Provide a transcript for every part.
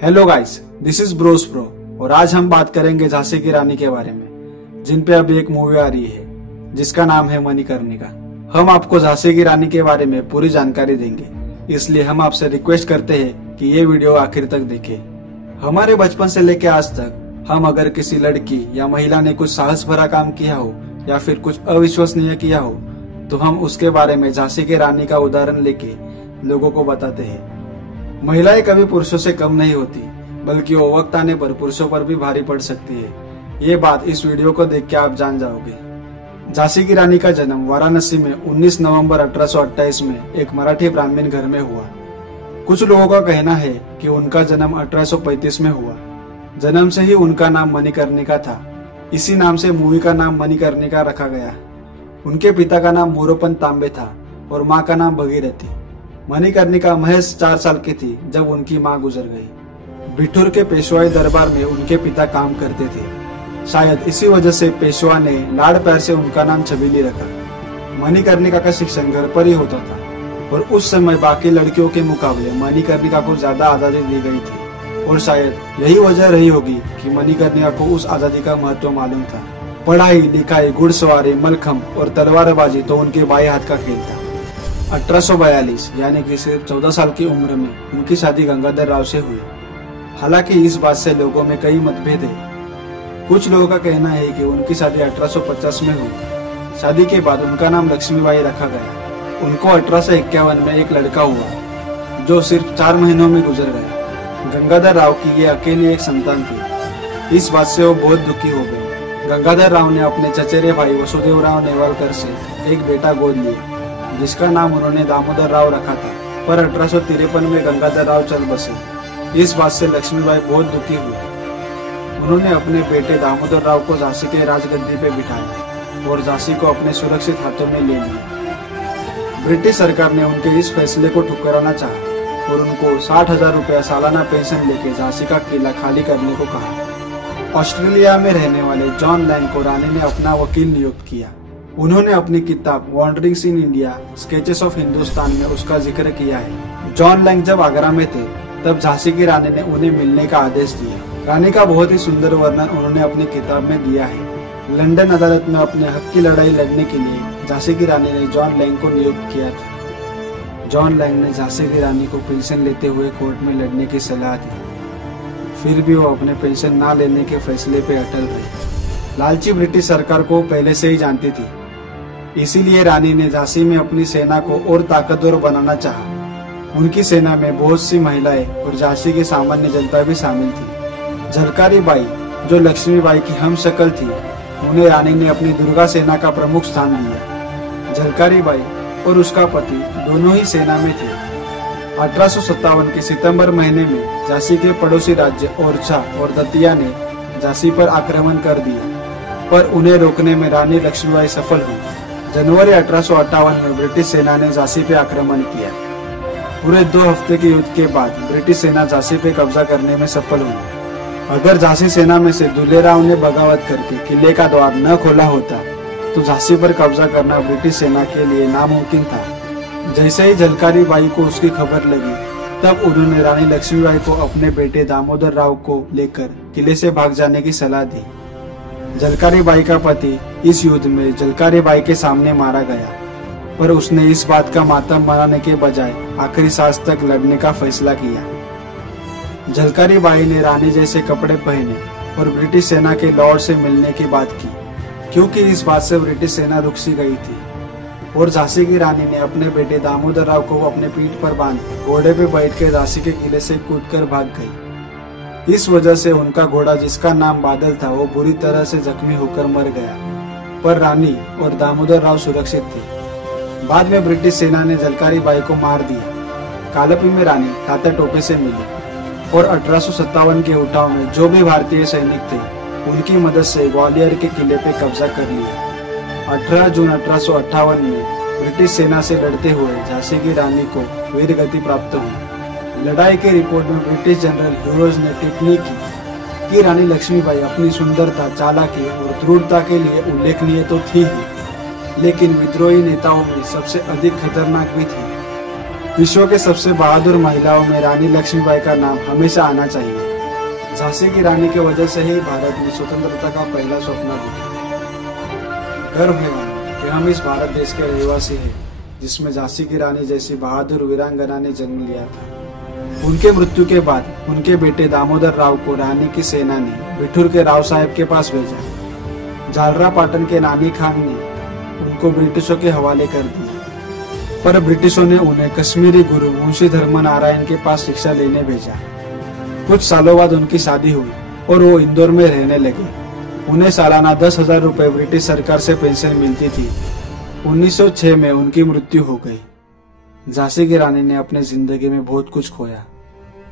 Hello guys, this is Bros pro और आज हम बात करेंगे झांसी की रानी के बारे में, जिन पे अभी एक मूवी आ रही है जिसका नाम है मणिकर्णिका। हम आपको झांसी की रानी के बारे में पूरी जानकारी देंगे, इसलिए हम आपसे रिक्वेस्ट करते हैं कि ये वीडियो आखिर तक देखें। हमारे बचपन से लेकर आज तक हम अगर किसी लड़की या महिला ने कुछ साहस भरा काम किया हो या फिर कुछ अविश्वसनीय किया हो तो हम उसके बारे में झांसी की रानी का उदाहरण लेके लोगों को बताते हैं। महिलाएं कभी पुरुषों से कम नहीं होती, बल्कि वो वक्त आने पर पुरुषों पर भी भारी पड़ सकती है। ये बात इस वीडियो को देख के आप जान जाओगे। झांसी की रानी का जन्म वाराणसी में 19 नवंबर 1828 में एक मराठी ब्राह्मण घर में हुआ। कुछ लोगों का कहना है कि उनका जन्म 1835 में हुआ। जन्म से ही उनका नाम मणिकर्णिका था। इसी नाम से मूवी का नाम मणिकर्णिका रखा गया। उनके पिता का नाम मोरोपंत तांबे था और माँ का नाम भगीरथी। मणिकर्णिका महज 4 साल की थी जब उनकी मां गुजर गई। बिठूर के पेशवाई दरबार में उनके पिता काम करते थे। शायद इसी वजह से पेशवा ने लाड़ प्यार से उनका नाम छबीली रखा। मणिकर्णिका का शिक्षण घर पर ही होता था और उस समय बाकी लड़कियों के मुकाबले मणिकर्णिका को ज्यादा आजादी दी गई थी और शायद यही वजह रही होगी कि मणिकर्णिका को उस आजादी का महत्व मालूम था। पढ़ाई लिखाई, घुड़सवारी, मलखम और तलवारबाजी तो उनके बाएं हाथ का खेल था। 1842 यानी कि सिर्फ 14 साल की उम्र में उनकी शादी गंगाधर राव से हुई। हालांकि इस बात से लोगों में कई मतभेद है। कुछ लोगों का कहना है कि उनकी शादी 1850 में हुई। शादी के बाद उनका नाम लक्ष्मीबाई रखा गया। उनको 1851 में एक लड़का हुआ जो सिर्फ 4 महीनों में गुजर गया। गंगाधर राव की ये अकेली एक संतान थी। इस बात से वो बहुत दुखी हो गए। गंगाधर राव ने अपने चचेरे भाई वसुदेव राव नेवालकर से एक बेटा गोद लिया जिसका नाम उन्होंने दामोदर राव रखा था, पर 1853 में गंगाधर राव चल बसे। इस बात से लक्ष्मीबाई बहुत दुखी हुई। उन्होंने अपने बेटे दामोदर राव को झांसी के राजगद्दी पे बिठाया और झांसी को अपने सुरक्षित हाथों में ले लिया। ब्रिटिश सरकार ने उनके इस फैसले को ठुकराना चाहा और उनको 60,000 रुपया सालाना पेंशन लेके झांसी का किला खाली करने को कहा। ऑस्ट्रेलिया में रहने वाले जॉन लैंग को रानी ने अपना वकील नियुक्त किया। उन्होंने अपनी किताब wanderings in India sketches of Hindustan में उसका जिक्र किया है। जॉन लैंग जब आगरा में थे तब झांसी की रानी ने उन्हें मिलने का आदेश दिया। रानी का बहुत ही सुंदर वर्णन उन्होंने अपनी किताब में दिया है। लंदन अदालत में अपने हक की लड़ाई लड़ने के लिए झांसी की रानी ने जॉन लैंग को नियुक्त किया था। जॉन लैंग ने झांसी की रानी को पेंशन लेते हुए कोर्ट में लड़ने की सलाह दी, फिर भी वो अपने पेंशन न लेने के फैसले पे अटल रही। लालची ब्रिटिश सरकार को पहले से ही जानती थी, इसीलिए रानी ने झांसी में अपनी सेना को और ताकतवर बनाना चाहा। उनकी सेना में बहुत सी महिलाएं और झांसी की सामान्य जनता भी शामिल थी। झलकारी बाई जो लक्ष्मीबाई की हमशक्ल थी, उन्हें रानी ने अपनी दुर्गा सेना का प्रमुख स्थान दिया। झलकारी बाई और उसका पति दोनों ही सेना में थे। 1857 के सितंबर महीने में झांसी के पड़ोसी राज्य ओरछा और दतिया ने झांसी पर आक्रमण कर दिया, पर उन्हें रोकने में रानी लक्ष्मीबाई सफल हुई। जनवरी 1858 में ब्रिटिश सेना ने झांसी पे आक्रमण किया। पूरे 2 हफ्ते के युद्ध के बाद ब्रिटिश सेना झांसी पे कब्जा करने में सफल हुई। अगर झांसी सेना में से दुल्हे राव ने बगावत करके किले का द्वार न खोला होता तो झांसी पर कब्जा करना ब्रिटिश सेना के लिए नामुमकिन था। जैसे ही झलकारी बाई को उसकी खबर लगी, तब उन्होंने रानी लक्ष्मीबाई को अपने बेटे दामोदर राव को लेकर किले से भाग जाने की सलाह दी। झलकारी बाई का पति इस युद्ध में झलकारी बाई के सामने मारा गया, पर उसने इस बात का मातम मनाने के बजाय आखिरी सांस तक लड़ने का फैसला किया। झलकारी बाई ने रानी जैसे कपड़े पहने और ब्रिटिश सेना के लॉर्ड से मिलने की बात की, क्योंकि इस बात से ब्रिटिश सेना रुक सी गई थी। और झांसी की रानी ने अपने बेटे दामोदर राव को अपने पीठ पर बांध घोड़े पे बैठ के झांसी के किले से कूदकर भाग गई। इस वजह से उनका घोड़ा, जिसका नाम बादल था, वो बुरी तरह से जख्मी होकर मर गया, पर रानी और दामोदर राव सुरक्षित थे। बाद में ब्रिटिश सेना ने झलकारी बाई को मार दिया। कालपी में रानी तात्या टोपे से मिली और 1857 के उठाव में जो भी भारतीय सैनिक थे, उनकी मदद से ग्वालियर के किले पे कब्जा कर लिया। 18 जून 1858 में ब्रिटिश सेना से लड़ते हुए झांसी की रानी को वीर गति प्राप्त हुई। लड़ाई के रिपोर्ट में ब्रिटिश जनरल ह्यूरोज ने टिप्पणी की कि रानी लक्ष्मीबाई अपनी सुंदरता, चालाकी और दृढ़ता के लिए उल्लेखनीय तो थी ही, लेकिन विद्रोही नेताओं में सबसे अधिक खतरनाक भी थी। विश्व के सबसे बहादुर महिलाओं में रानी लक्ष्मीबाई का नाम हमेशा आना चाहिए। झांसी की रानी की वजह से ही भारत ने स्वतंत्रता का पहला स्वप्न देखा। गर्व है हमें कि हम इस भारत देश के रहवासी हैं, जिसमें झांसी की रानी जैसी बहादुर वीरांगना ने जन्म लिया था। उनके मृत्यु के बाद उनके बेटे दामोदर राव को रानी की सेना ने बिठूर के राव साहब के पास भेजा। झालरापाटन के नानी खान ने उनको ब्रिटिशों के हवाले कर दिया, पर ब्रिटिशों ने उन्हें कश्मीरी गुरु मुंशी धर्मनारायण के पास शिक्षा लेने भेजा। कुछ सालों बाद उनकी शादी हुई और वो इंदौर में रहने लगे। उन्हें सालाना 10,000 रुपए ब्रिटिश सरकार से पेंशन मिलती थी। 1906 में उनकी मृत्यु हो गई। झांसी की रानी ने अपने जिंदगी में बहुत कुछ खोया।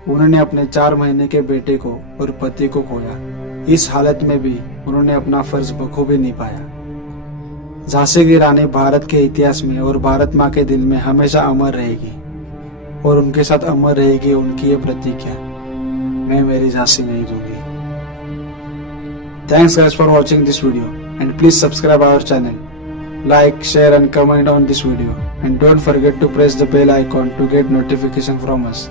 उन्होंने अपने 4 महीने के बेटे को और पति को खोया। इस हालत में भी उन्होंने अपना फर्ज बखूबी निभाया। झांसी की रानी भारत के इतिहास में और भारत माँ के दिल में हमेशा अमर रहेगी, और उनके साथ अमर रहेगी उनकी ये प्रतिज्ञा, मैं मेरी झांसी नहीं दूंगी। Thanks guys for watching this video, and please subscribe our channel, like, share and comment on this video, and don't forget to press the bell icon to get notification from us.